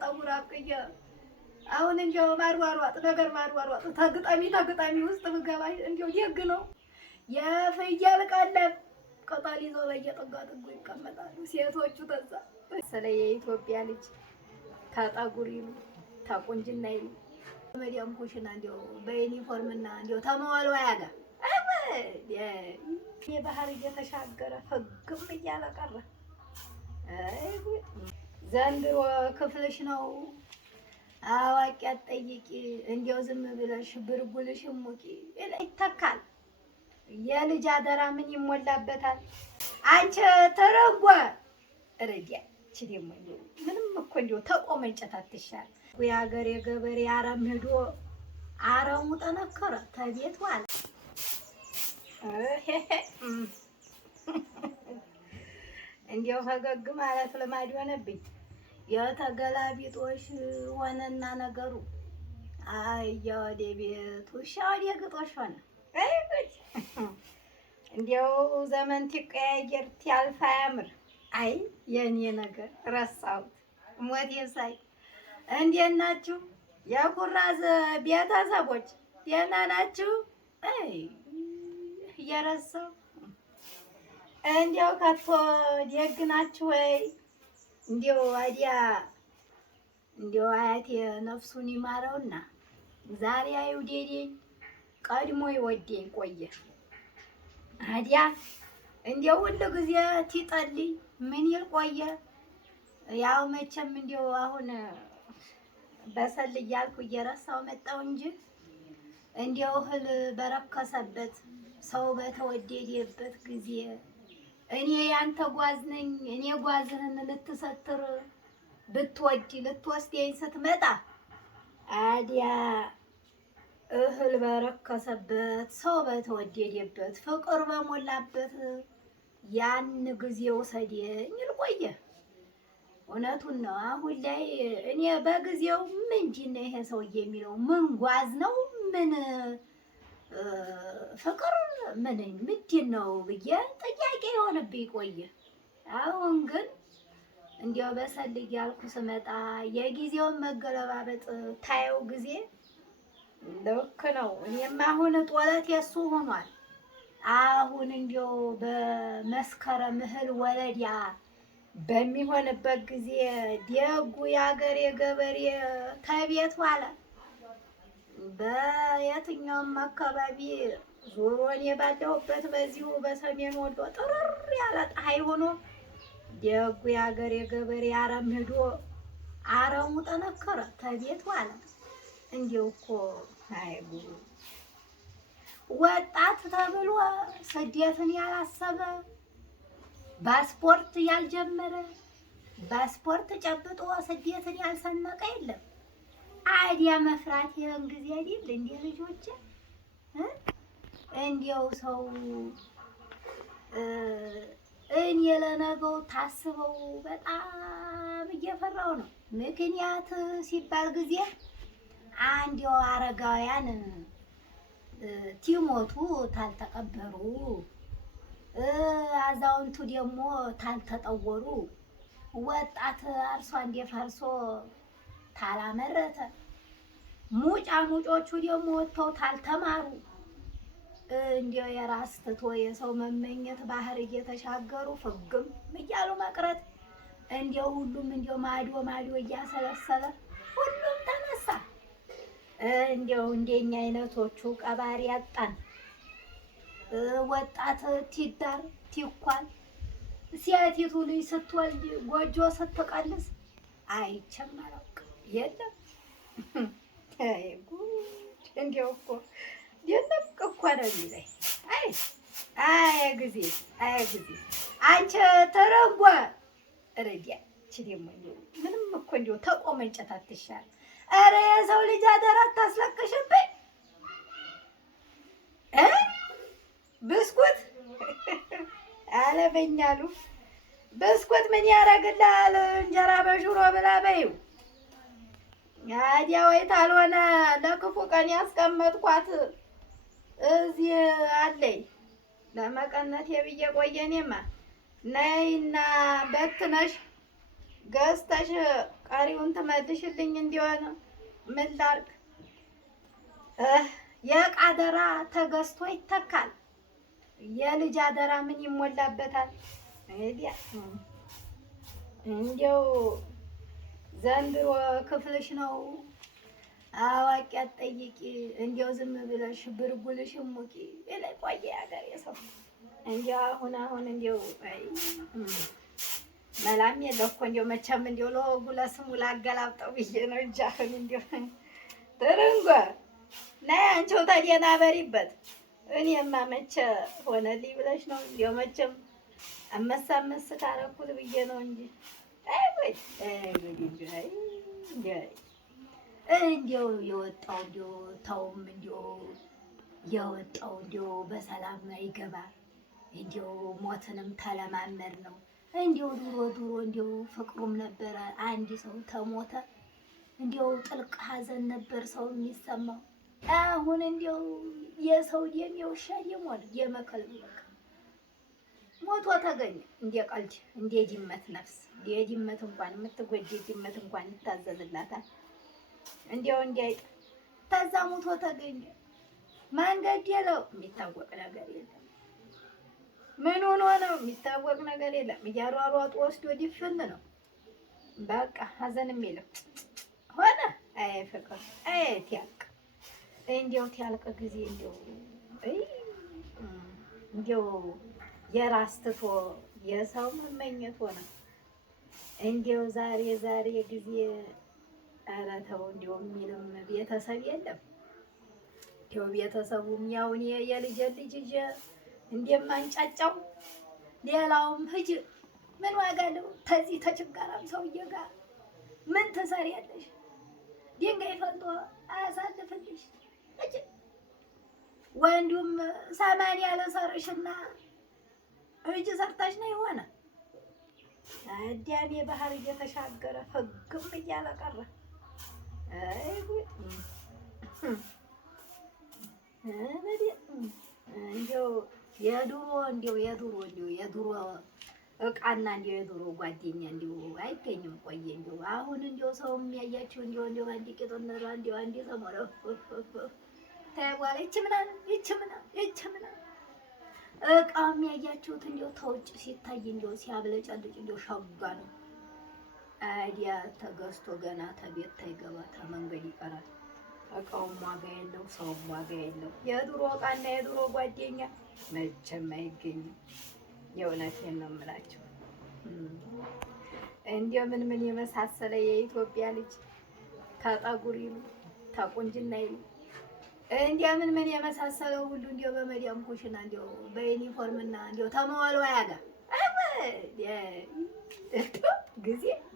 ጠጉራቅየ አሁን እንዲያው ማርዋሯጥ ነገር ማርዋሯጥ ተግጣሚ ውስጥ ብገባ እንዲያው ደግ ነው። የፍየል ቀለብ ቅጠል ይዘው በየጥጋ ጥጉ ይቀመጣሉ ሴቶቹ። ተዛ ስለ የኢትዮጵያ ልጅ ታጣጉሪ ታቆንጅና ይሉ መዲያም ኩሽና እንዲያው በዩኒፎርምና እንዲያው ተመዋልዋያ ጋር የባህር እየተሻገረ ፍግም እያለ ቀረ። አይ ጉድ! ዘንድሮ ክፍልሽ ነው አዋቂ አትጠይቂ፣ እንዲያው ዝም ብለሽ ብርጉልሽ ሙቂ ይተካል። የልጅ አደራ ምን ይሞላበታል? አንቺ ተረጓ ረዲያች ደግሞ ምንም እኮ እንዲያው ተቆመ እንጨት አትሻል። የሀገር የገበሬ አረም ሄዶ አረሙ ጠነከረ ተቤት ዋለ። እንዲያው ፈገግ ማለት ልማድ ሆነብኝ። የተገላቢጦሽ ሆነና ነገሩ አህያ ወደ ቤት ውሻ ወደ ግጦሽ ሆነ። አይ ጉድ! እንዲያው ዘመን ትቀያየር ትያልፍ አያምር። አይ የኔ ነገር ረሳሁት ሞቴ ሳይ። እንዴት ናችሁ የኩራዝ ቤተሰቦች? ደህና ናችሁ? አይ እየረሳሁ እንዲያው ከቶ ደግ ናችሁ ወይ? እንዲያው አዲያ እንዲያው አያቴ ነፍሱን ይማረውና ዛሬ አይውደደኝ ቀድሞ ይወደኝ ቆየ። አዲያ እንዲያው ሁሉ ጊዜ ትጠልይ ምን ይል ቆየ። ያው መቼም እንዲያው አሁን በሰል እያልኩ እየረሳሁ መጣሁ እንጂ እንዲያው እህል በረከሰበት ሰው በተወደደበት ጊዜ እኔ ያንተ ጓዝ ነኝ እኔ ጓዝህን ልትሰትር ብትወድ ልትወስደኝ ስትመጣ አዲያ እህል በረከሰበት ሰው በተወደደበት ፍቅር በሞላበት ያን ጊዜ ወሰደኝ ልቆየ። እውነቱን ነው። አሁን ላይ እኔ በጊዜው ምንድን ነው ይሄ ሰውዬ የሚለው ምን ጓዝ ነው ምን ፍቅር ምንድን ነው ብዬ ጥያቄ የሆነብኝ ቆየ። አሁን ግን እንዲያው በሰል እያልኩ ስመጣ የጊዜውን መገለባበጥ ታየው ጊዜ ልክ ነው። እኔም አሁን ጦለት የሱ ሆኗል። አሁን እንዲያው በመስከረም እህል ወለዲያ በሚሆንበት ጊዜ ደጉ የአገሬ ገበሬ ተቤት ዋለ። በየትኛውም አካባቢ ዞሮ እኔ ባለሁበት በዚሁ በሰሜን ወሎ ጥርር ያለ ፀሐይ ሆኖ ደጉ የአገሬ ገበሬ አረም ሄዶ አረሙ ጠነከረ ተቤት ዋለ። እንዲያው እኮ አይጉ ወጣት ተብሎ ስደትን ያላሰበ ፓስፖርት ያልጀመረ ፓስፖርት ጨብጦ ስደትን ያልሰነቀ የለም። አዲያ መፍራት ይሄን ጊዜ አይደል እንዴ ልጆች? እንዲያው ሰው እኔ ለነገው ታስበው በጣም እየፈራው ነው። ምክንያት ሲባል ጊዜ አንዲው አረጋውያን ቲሞቱ ታልተቀበሩ አዛውንቱ ደግሞ ታልተጠወሩ ወጣት አርሶ እንደፈርሶ ታላመረተ ሙጮቹ ደግሞ ወጥተው ታልተማሩ እንዲያው የራስ ትቶ የሰው መመኘት ባህር እየተሻገሩ ፍግም እያሉ መቅረት እንዲያው ሁሉም እንዲያው ማዶ እያሰለሰለ ሁሉም ተነሳ። እንዲያው እንደኛ አይነቶቹ ቀባሪ ያጣን ወጣት ትዳር ትኳል ሴቲቱ ልጅ ስትወልድ ጎጆ ስትቀልስ አይቼም አላውቅም። የለም አይ ጉድ! እንዲያው እኮ የለም እኮ ነው የሚለኝ። አይ ጊዜ አንቺ ተረጓ ረዲያች ደግሞ ምንም እኮ እንዲያው ተቆመ እንጨት አትሻል። ኧረ የሰው ልጅ አደራ አታስለቅሽብኝ። ብስኩት አለበኛሉ ብስኩት ምን ያደርግልሃል? እንጀራ በሽሮ ብላ በይው። አዲያ ወይ ታልሆነ ለክፉ ቀን ያስቀመጥኳት እዚህ አለኝ ለመቀነት የብዬ ቆየኔማ ነይና በትነሽ ገዝተሽ ቀሪውን ትመልሽልኝ እንዲሆነ ምን ላድርግ? የዕቃ አደራ ተገዝቶ ይተካል። የልጅ አደራ ምን ይሞላበታል? እንዲያው ዘንድሮ ክፍልሽ ነው አዋቂ አትጠይቂ፣ እንዲያው ዝም ብለሽ ብርጉልሽን ሙቂ። ቆየ ሀገር የሰው እንዲያው አሁን እንዲያው መላም የለው እኮ እንዲያው መቼም እንዲያው ለወጉ ለስሙ ላገላብጠው ብዬ ነው እንጂ አሁን እንዲያው ትርንጎ ነይ አንቺው ተደናበሪበት። እኔማ መቼ ሆነልኝ ብለሽ ነው እንዲያው መቼም አመስ ካረኩት ብዬ ነው እንጂ እንዲያው የወጣው እንዲያው ተውም እንዲያው የወጣው እንዲያው በሰላም አይገባ እንዲያው ሞትንም ተለማመድ ነው። እንዲያው ድሮ እንዲያው ፍቅሩም ነበረ። አንድ ሰው ተሞተ እንዲያው ጥልቅ ሐዘን ነበር ሰው የሚሰማው። አሁን እንዲያው የሰው ደም የውሻ ደም ሆነ የመከልበቅ ሞቶ ተገኘ። እንደ ቀልድ እንደ ድመት ነፍስ የድመት እንኳን የምትጎጂ ድመት እንኳን ይታዘዝላታል። እንዲያው እንዲያይጥ ተዛ ሞቶ ተገኘ። ማን ገደለው የሚታወቅ ነገር የለም። ምን ሆኖ ነው የሚታወቅ ነገር የለም። እያሯሯጡ ወስዶ ድፍን ነው በቃ። ሀዘንም የለም ሆነ። አይ ፍቅር አይ ትያልቅ እንዲያው ትያልቅ ጊዜ እንዲያው የራስ ትቶ የሰው መመኘት ሆነ። እንዲያው ዛሬ ጊዜ ኧረ ተው እንዲያው የሚልም ቤተሰብ የለም። እንዲያው ቤተሰቡም ያው እኔ የልጄን ልጅ ይዤ እንደማንጫጫው ሌላውም ሂጅ ምን ዋጋ አለው? ተዚህ ተችጋራም ሰውዬ ጋር ምን ትሰሪያለሽ? ድንጋይ ፈልጦ አያሳልፍልሽ። እጅ ወንዱም ሰማንያ ለሰርሽና እጅ ሰርታሽ ነው የሆነ አዳሜ ባህር እየተሻገረ ፍግም እያለ ቀረ። አይ እንዲያው የድሮ እቃና እንዲያው የድሮ ጓደኛ እንዲያው አይገኝም። ቆየ እንዲያው አሁን እንዲያው ሰው የሚያያቸው እንዲያው አንድ ቂጦነራ እንዲያው አንድ ሰሞረ ታያዋለ ይች ምናምን እቃው የሚያያችሁት እንዲያው ተውጭ ሲታይ እንዲያው ሲያብለጨልጭ እንዲያው ሸጋ ነው። አይዲያ ተገዝቶ ገና ተቤት ታይገባ ተመንገድ ይቀራል። እቃውም ዋጋ የለው፣ ሰውም ዋጋ የለው። የድሮ እቃና የድሮ ጓደኛ መቼም አይገኝም። የእውነቴን ነው የምላቸው። እንዲያው ምን የመሳሰለ የኢትዮጵያ ልጅ ከጠጉር ይሉ ተቁንጅና ይሉ እንዲያው ምን የመሳሰለው ሁሉ እንዲያው በመዲያም ኩሽና እንዲያው በዩኒፎርምና እንዲያው ተመዋልዋያ ጋር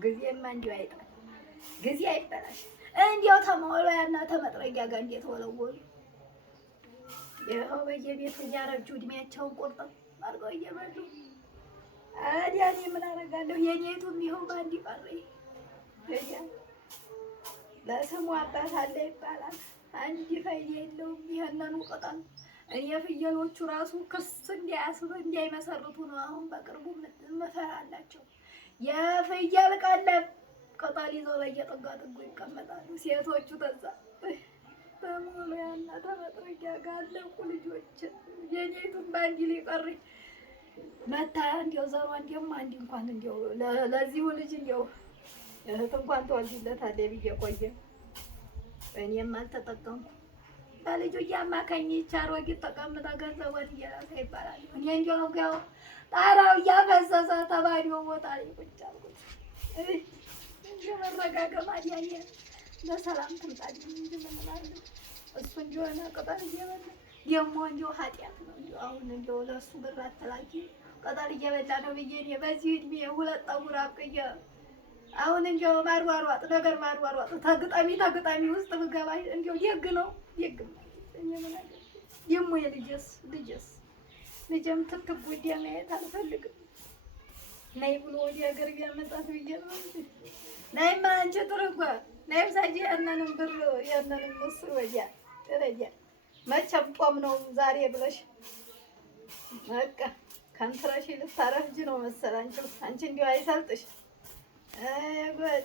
ጊዜማ እንዲያው አይጣል ጊዜ አይበላሽ። እንዲያው ተመዋልዋያና ተመጥረጊያ ጋር እንዴት ወለወሉ። ይኸው በየቤቱ እያረጁ እድሜያቸውን ቆርጠው አድርገው እየበሉ አዲያ እኔ ምን አደርጋለሁ? የኔቱም ይኸው ባንዲ ቀረ። ለስሙ አባት አለ ይባላል። አንድ ፋይዳ የለውም። ይሄንን ቅጠል እኔ ፍየሎቹ ራሱ ክስ እንዳይመሰርቱ ነው አሁን በቅርቡ መፈራላቸው። የፍየል ቀለብ ቅጠል ይዘው በየጥጋ ጥጉ ይቀመጣሉ። ሴቶቹ ተዛ በሙሉያና ተመጥረጊያ ጋር አለቁ ልጆች። የኔቱም ባንዲ ሊቀር መታ እንዲያው ዘሯ እንዲያውም አንድ እንኳን እንዲያው ለዚሁ ልጅ እንዲያው እህት እንኳን ትወልድለታለች ብዬ ቆየ። እኔም አልተጠቀምኩ። በልጁ እያማካኝ አሮጊት ተቀምጣ ገንዘቧን እየላከ ይባላል። እኔ እንዲያው ያው ጣራው እያፈሰሰ ተባዲዮ ቦታ ላይ ቁጭ አልኩት። እንዲያው መረጋገም አድያየ በሰላም ትምጣልኝ እንጂ ምን እላለሁ። እሱ እንዲሆነ ቅጠል እየበላ ደግሞ እንዲያው ኃጢአት ነው። እንዲያው አሁን እንዲያው ለእሱ ብር አትላኪ ቅጠል እየበላ ነው ብዬ እኔ በዚህ እድሜ ሁለት ጠጉር አብቅዬ አሁን እንዲያው ማሯሯጥ ተግጣሚ ውስጥ ብገባ እንዲያው ደግ ነው ደግ ደግሞ ልጅም ትትጎዳ ማየት አልፈልግም። ነይ ብሎ ወዲህ ሀገር ቢያመጣት ብዬ ነው እንጂ ነይማ አንቺ ጥርጓ ነይ ብሳጂ ያንንም ብር ያንንም ምስር ወዲያ ደረጃ መቼም ጦም ነው ዛሬ ብለሽ በቃ ከንትራሽ ልታረፍጂ ነው መሰል። አንቺ እንዲያው አይሰልጥሽ ጉድ